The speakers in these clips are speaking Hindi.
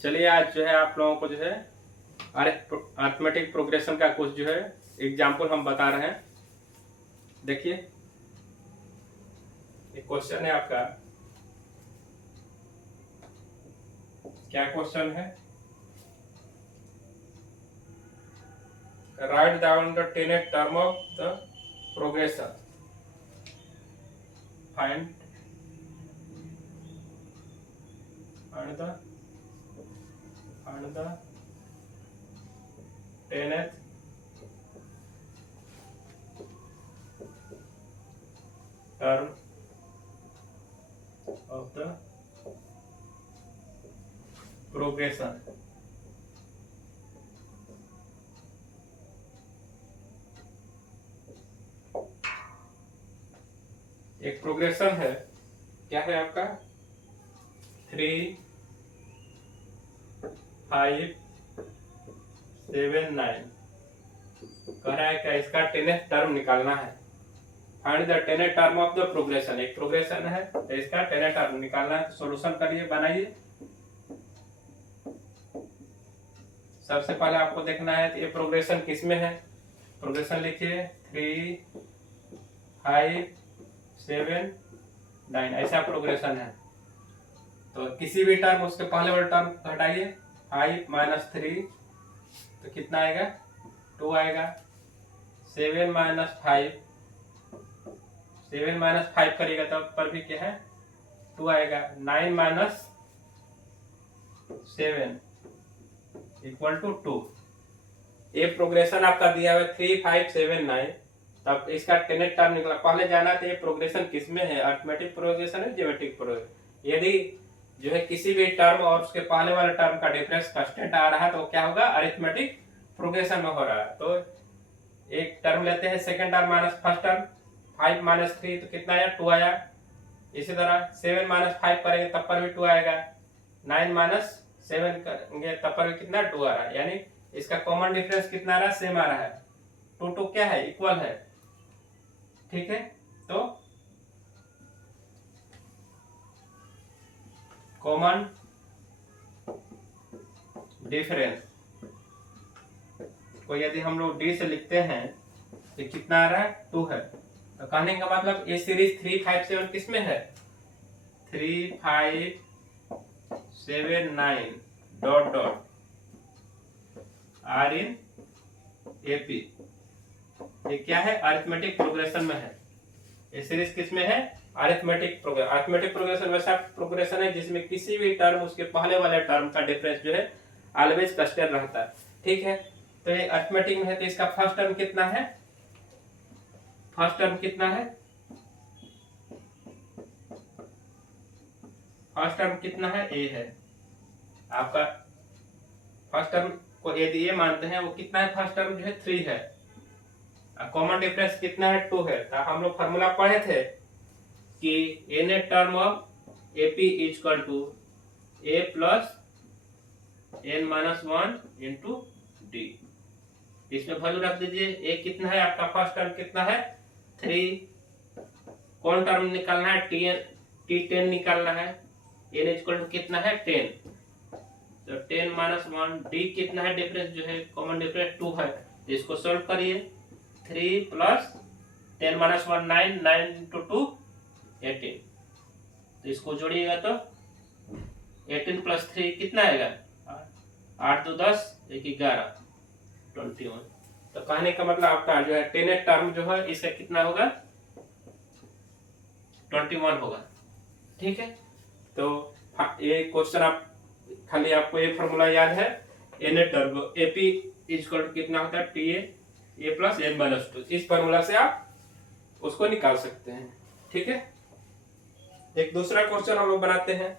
चलिए आज जो है आप लोगों को जो है अरिथमेटिक प्रोग्रेशन का कुछ जो है एग्जाम्पल हम बता रहे हैं। देखिए एक क्वेश्चन है आपका, क्या क्वेश्चन है? Right down the tenth term of the progression, find the tenth term of the progression. एक प्रोग्रेशन है, क्या है आपका 3, 5, 7, 9 कह रहा है क्या इसका टेनेथ टर्म निकालना है। Find the tenth term of the progression, एक प्रोग्रेशन है तो इसका टेनेथ टर्म निकालना है। तो सॉल्यूशन करिए, बनाइए। सबसे पहले आपको देखना है कि ये प्रोग्रेशन किस में है। प्रोग्रेशन लिखिए 3, 5, 7, 9 ऐसा प्रोग्रेशन है। तो किसी भी टर्म उसके पहले वाले टर्म हटाइए। 5 - 3 तो कितना आएगा 2 आएगा। 7 - 5 करिएगा तब पर भी क्या है 2 आएगा। 9 - 7 = 2। ये प्रोग्रेशन आपका दिया हुआ 3, 5, 7, 9। तब इसका टेनेथ टर्म निकला। पहले जाना था ये प्रोग्रेशन किस में है, अरिथमेटिक प्रोग्रेशन है ज्योमेट्रिक प्रोग्रेशन। यदि जो है किसी भी टर्म और उसके पहले वाले टर्म का डिफरेंस कांस्टेंट आ रहा है तो क्या होगा, अरिथमेटिक प्रोग्रेशन में हो रहा है। तो एक टर्म लेते हैं, second term minus first term. 5 - 3 तो कितना आया 2 आया। इसी तरह 7 - 5 करेंगे तब पर भी 2 आएगा। 9 - 7 करेंगे तब पर भी कितना 2 आ रहा है। यानी इसका कॉमन डिफरेंस कितना आ रहा है, सेम आ रहा है। 2 क्या है, इक्वल है। ठीक है, तो कॉमन डिफरेंस को यदि हम लोग डी से लिखते हैं तो कितना आ रहा है 2 है। तो कहने का मतलब ये सीरीज 3, 5, 7 किस में है 3, 5, 7, 9 dot dot are in AP. ये क्या है, अरिथमेटिक प्रोग्रेशन में है। ये सीरीज किस में है, अरिथमेटिक प्रोग्रेशन। अरिथमेटिक प्रोग्रेशन वैसा प्रोग्रेशन है जिसमें किसी भी टर्म उसके पहले वाले टर्म का डिफरेंस जो है ऑलवेज कांस्टेंट रहता है। ठीक है, तो ये अरिथमेटिक में है तो इसका फर्स्ट टर्म कितना है, फर्स्ट टर्म कितना है, फर्स्ट टर्म कितना है ए है आपका। फर्स्ट टर्म को यदि ये मानते हैं वो कितना है, फर्स्ट टर्म जो है 3 है। कॉमन डिफरेंस कितना है 2 है। तो हम लोग फार्मूला पढ़े थे कि n term of AP equal to a plus n-1 into d. इसमें वैल्यू रख दीजिए। ए कितना है आपका, फर्स्ट टर्म कितना है 3। कौन टर्म निकालना है, T10 निकालना है। n इक्वल टू कितना है 10। तो 10 - 1 डी कितना है, डिफरेंस जो है कॉमन डिफरेंस 2 है। तो इसको सॉल्व करिए। 3 + 10 - 1 9, 9 × 2 18। तो इसको जोड़िएगा तो 18 + 3 कितना आएगा 8 2 10 1 11 21। तो कहने का मतलब आपका जो है टेनेथ टर्म जो है इसका कितना होगा 21 होगा। ठीक है, तो ये क्वेश्चन आप खाली आपको ये फॉर्मूला याद है, n term AP equal to कितना होता है टी ए प्लस n - 2। इस फॉर्मूला से आप उसको निकाल सकते हैं। ठीक है, एक दूसरा क्वेश्चन हम लोग बनाते हैं।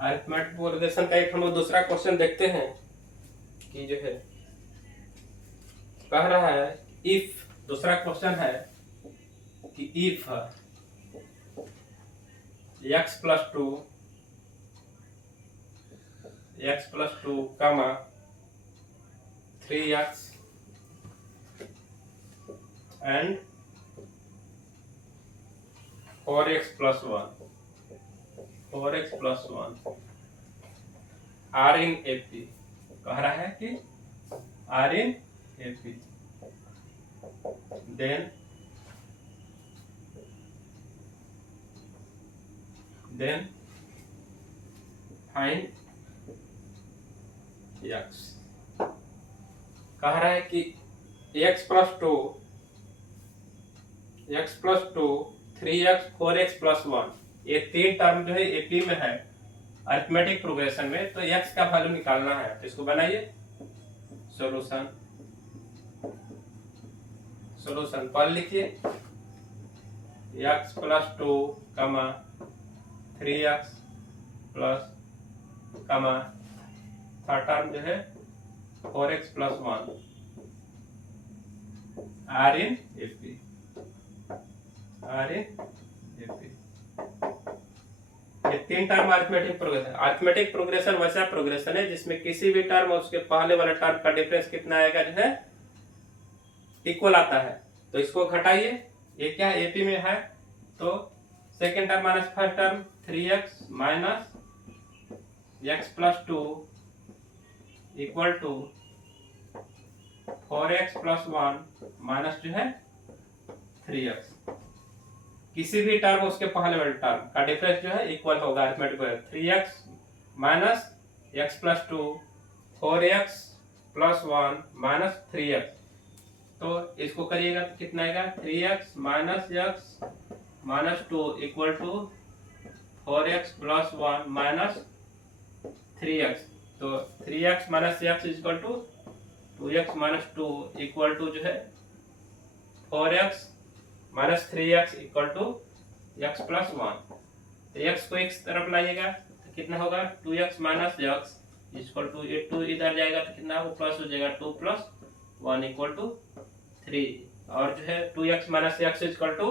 अरिथमेटिक प्रोग्रेशन का एक हम लोग दूसरा क्वेश्चन देखते हैं कि जो है कह रहा है इफ, दूसरा क्वेश्चन है कि इफ x + 2 x+2 कमा 3x and 4x+1 are in AP कह रहा है कि are in AP. Then find x कह रहा है कि x+2 3x 4x+1 ये तीन टर्म जो है एपी में है अरिथमेटिक प्रोग्रेशन में, तो x का वैल्यू निकालना है। तो इसको बनाइए सॉल्यूशन पर लिखिए x+2 कमा 3x प्लस कमा थर्ड टर्म जो है 4x+1 आर इन एपी। ये तीन टर्म अरिथमेटिक प्रोग्रेशन वैसा प्रोग्रेशन है जिसमें किसी भी टर्म और उसके पहले वाले टर्म का डिफरेंस कितना आएगा जो है इक्वल आता है। तो इसको घटाइए, ये क्या एपी में है तो second term minus first term 3x minus x+2 equal to 4x+1 minus जो है 3x। किसी भी टर्म उसके पहले वाले टर्म का डिफरेंस जो है इक्वल होगा अरिथमेटिक में 3x minus x+2 4x+1 minus 3x। तो इसको करिएगा तो कितना आएगा 3x minus x minus 2 equal to 4x+1 minus 3x। तो 3x minus x equal to 2x minus 2 equal to जो है 4x minus 3x equal to x+1। तो x को एक तरफ लाइएगा तो कितना होगा 2x minus x equal to ये 2 इधर जाएगा तो कितना होगा प्लस हो जाएगा 2 + 1 इक्वल टू 3 और जो है 2x minus x equal to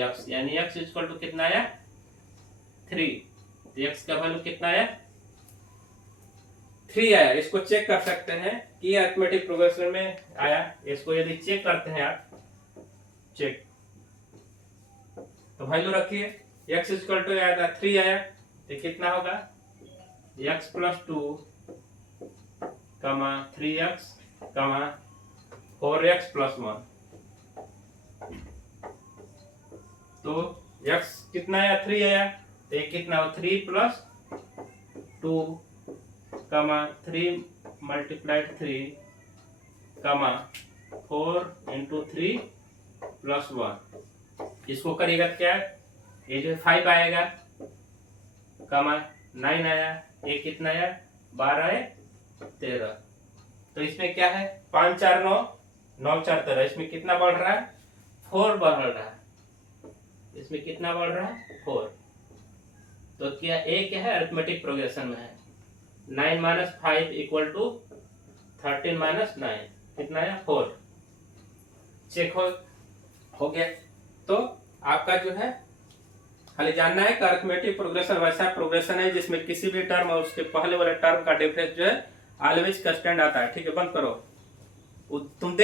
x यानी x इक्वल टू कितना आया 3। तो x का वैल्यू कितना आया 3 आया। इसको चेक कर सकते हैं कि अरिथमेटिक प्रोग्रेशन में आया। इसको यदि चेक करते हैं आप चेक तो वैल्यू रखिए x इक्वल टू आया था 3 आया तो कितना होगा x+2 कमा 3x कमा 4x+1। तो x कितना आया 3 आया तो ये कितना हो 3 + 2 कमा 3 × 3 कमा 4 × 3 + 1। इसको करिएगा क्या ये जो 5 आएगा कमा 9 आया ये कितना आया 12 है 13। तो इसमें क्या है 5 4 9 9 4 13 इसमें कितना बढ़ रहा है 4 बढ़ रहा है। इसमें कितना बढ़ रहा है 4। तो क्या ए क्या है अरिथमेटिक प्रोग्रेशन में है 9 माइनस 5 इक्वल टू 13 माइनस 9 कितना है 4। चेक हो गया। तो आपका जो है खाली जानना है कि अरिथमेटिक प्रोग्रेशन वैसा प्रोग्रेशन है जिसमें किसी भी टर्म और उसके पहले वाले टर्म का डिफरेंस जो है ऑलवेज कांस्टेंट आता है। ठीक है बंद करो तुम